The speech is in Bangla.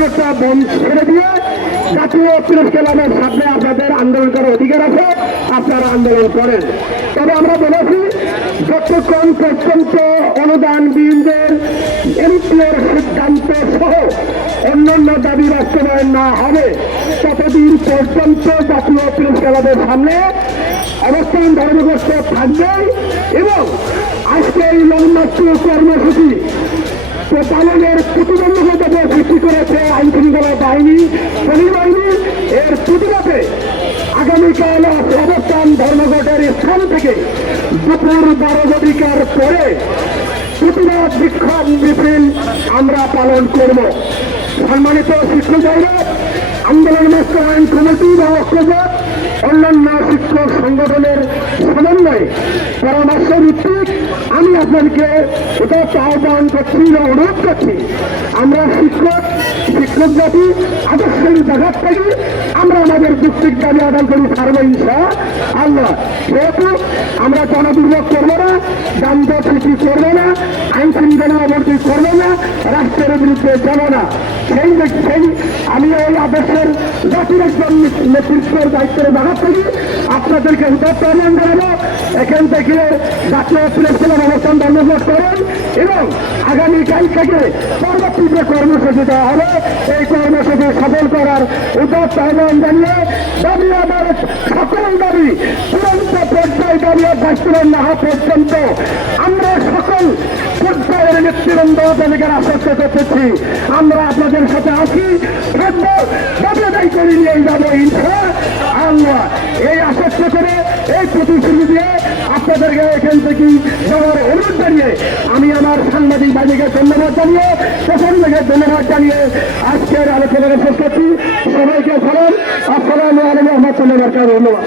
সুরক্ষা বন্ধ ছেড়ে দিয়ে জাতীয় প্রেস ক্লাবের সামনে আপনাদের আন্দোলন করার অধিকার আছে, আপনারা আন্দোলন করেন। তবে আমরা বলেছি যতক্ষণ পর্যন্ত অনুদান বিহীনদের এনপিওর সিদ্ধান্ত সহ অন্যান্য দাবি বাস্তবায়ন না হবে ততদিন পর্যন্ত জাতীয় প্রেস ক্লাবের সামনে অবস্থান ধর্মগ্রস্ত থাকবে। এবং আজকে এই লংমার্চ কর্মসূচি পালনের প্রতিবন্ধকতা সৃষ্টি করেছে আইন শৃঙ্খলা বাহিনী, পুলিশ বাহিনী। এর প্রতিবাদে আগামীকাল অবস্থান ধর্মঘটের স্থান থেকে দুপুর 12টার পরে প্রতিবাদ বিক্ষোভ মিছিল আমরা পালন করব। সম্মানিত শিক্ষক ভাইরা, আন্দোলন বাস্তবায়ন কমিটি বা ঐক্যজোট অন্যান্য শিক্ষক সংগঠনের সমন্বয়ে পরামর্শ ভিত্তিক আমি আপনাদেরকে এটা আহ্বান করছি বা অনুরোধ করছি, আমরা শিক্ষক জাতি আদর্শের জায়গা থেকে আমরা আমাদের যুক্তিক দাবি আদায় করি ছাড়বো ইনশাআল্লাহ। যেহেতু আমরা জনদুর্ভোগ করবো না, যানজট সৃষ্টি করবো না, আইন শৃঙ্খলা অবনতি করবো না, রাষ্ট্রের বিরুদ্ধে যাবো না। সেই আমি এই আদর্শের জাতির একজন নেতৃত্বের দায়িত্বের জায়গা থেকে আপনাদেরকে উদাত্ত আহ্বান জানাবো, এখান থেকে জাতীয় প্রেস ক্লাব অবস্থান ধর্মঘট করেন এবং আগামীকাল থেকে পরবর্তী যে কর্মসূচি দেওয়া হবে এই কর্মসূচি সফল করার উদাত্ত আহ্বান জানিয়ে দাবি আমার সকল দাবি চূড়ান্ত পর্যায়ে দাবি বাস্তবায়ন না হওয়া পর্যন্ত আমরা সকল পর্যায়ের নেতৃবৃন্দ তাদেরকে আশ্বস্ত করতেছি আমরা আপনাদের সাথে আছি, থাকবো, দাবি আদায় করে নিয়ে যাবো ইনশাআল্লাহ। এই আশ্বস্ত করে এই প্রতিশ্রুতি দিয়ে আপনাদেরকে এখান থেকে যাওয়ার অনুরোধ জানিয়ে আমি আমার সাংবাদিক বাহিনীকে ধন্যবাদ জানিয়ে প্রশাসনকে ধন্যবাদ জানিয়ে আজকের আলোচনার শেষ করছি। সবাইকে সালাম, আসসালামু আলাইকুম ওয়া রাহমাতুল্লাহি ওয়া বারাকাতুহু। ধন্যবাদ।